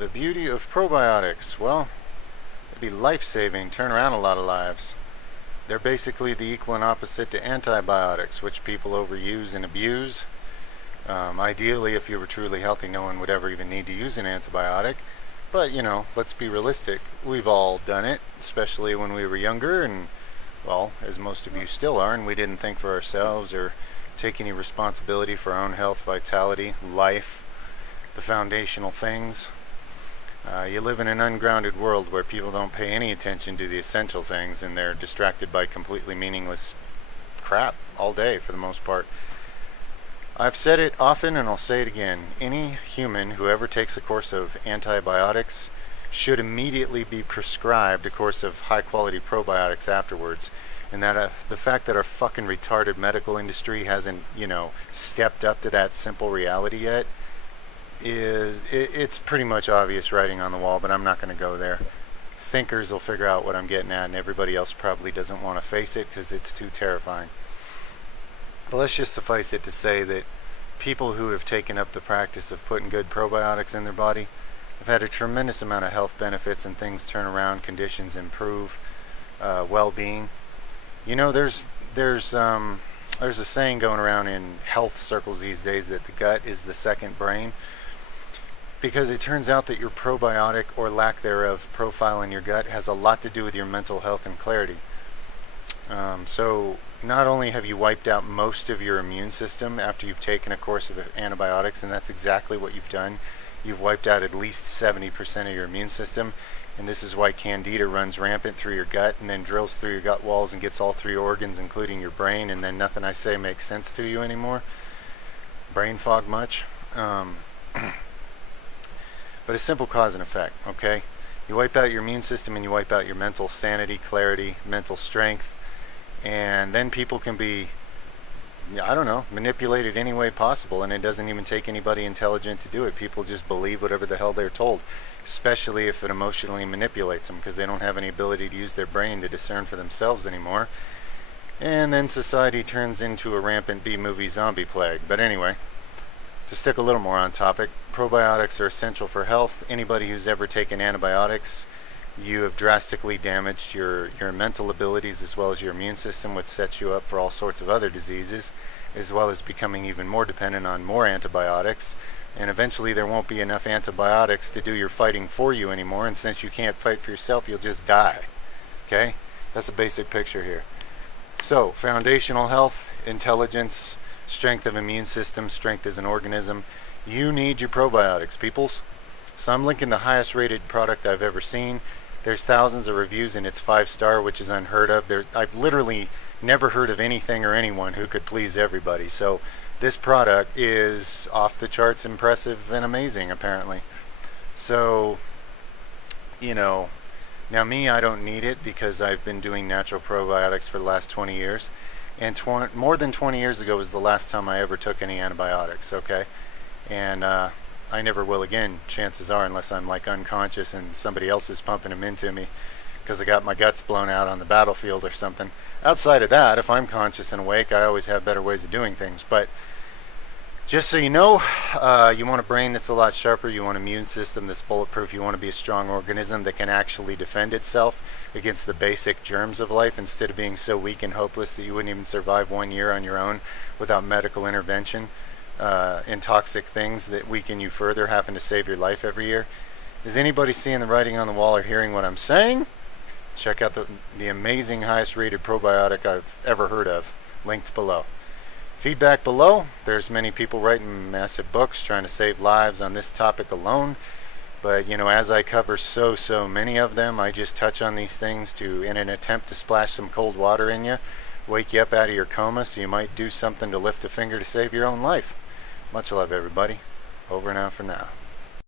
The beauty of probiotics, well, it'd be life-saving, turn around a lot of lives. They're basically the equal and opposite to antibiotics, which people overuse and abuse. Ideally, if you were truly healthy, no one would ever even need to use an antibiotic. But, you know, let's be realistic. We've all done it, especially when we were younger, and, well, as most of you still are, and we didn't think for ourselves or take any responsibility for our own health, vitality, life, the foundational things. You live in an ungrounded world where people don't pay any attention to the essential things, and they're distracted by completely meaningless crap all day for the most part. I've said it often and I'll say it again. Any human who ever takes a course of antibiotics should immediately be prescribed a course of high quality probiotics afterwards. And that the fact that our fucking retarded medical industry hasn't, you know, stepped up to that simple reality yet it's pretty much obvious writing on the wall, but I'm not going to go there. Thinkers will figure out what I'm getting at, and everybody else probably doesn't want to face it because it's too terrifying. But let's just suffice it to say that people who have taken up the practice of putting good probiotics in their body have had a tremendous amount of health benefits, and things turn around, conditions improve, well-being. You know, there's a saying going around in health circles these days that the gut is the second brain, because it turns out that your probiotic or lack thereof profile in your gut has a lot to do with your mental health and clarity. So not only have you wiped out most of your immune system after you've taken a course of antibiotics, and that's exactly what you've done, you've wiped out at least 70% of your immune system, and this is why candida runs rampant through your gut and then drills through your gut walls and gets all three organs including your brain, and then nothing I say makes sense to you anymore. Brain fog much? But a simple cause and effect, okay? You wipe out your immune system and you wipe out your mental sanity, clarity, mental strength, and then people can be, I don't know, manipulated any way possible, and it doesn't even take anybody intelligent to do it. People just believe whatever the hell they're told, especially if it emotionally manipulates them, because they don't have any ability to use their brain to discern for themselves anymore. And then society turns into a rampant B-movie zombie plague. But anyway, to stick a little more on topic, probiotics are essential for health. Anybody who's ever taken antibiotics, you have drastically damaged your mental abilities as well as your immune system, which sets you up for all sorts of other diseases, as well as becoming even more dependent on more antibiotics. And eventually there won't be enough antibiotics to do your fighting for you anymore, and since you can't fight for yourself, you'll just die. Okay? That's the basic picture here. So, foundational health, intelligence, strength of immune system, strength as an organism. You need your probiotics, peoples. So I'm linking the highest rated product I've ever seen. There's thousands of reviews and it's 5-star, which is unheard of. I've literally never heard of anything or anyone who could please everybody. So this product is off the charts impressive and amazing, apparently. So, you know, now me, I don't need it because I've been doing natural probiotics for the last 20 years. And more than 20 years ago was the last time I ever took any antibiotics, okay? And I never will again, chances are, unless I'm like unconscious and somebody else is pumping them into me because I got my guts blown out on the battlefield or something. Outside of that, if I'm conscious and awake, I always have better ways of doing things. But just so you know, you want a brain that's a lot sharper, you want an immune system that's bulletproof, you want to be a strong organism that can actually defend itself against the basic germs of life instead of being so weak and hopeless that you wouldn't even survive 1 year on your own without medical intervention and toxic things that weaken you further, having to save your life every year. Is anybody seeing the writing on the wall or hearing what I'm saying? Check out the amazing highest rated probiotic I've ever heard of, linked below. Feedback below. There's many people writing massive books trying to save lives on this topic alone. But, you know, as I cover so many of them, I just touch on these things in an attempt to splash some cold water in you, wake you up out of your coma so you might do something to lift a finger to save your own life. Much love, everybody. Over and out for now.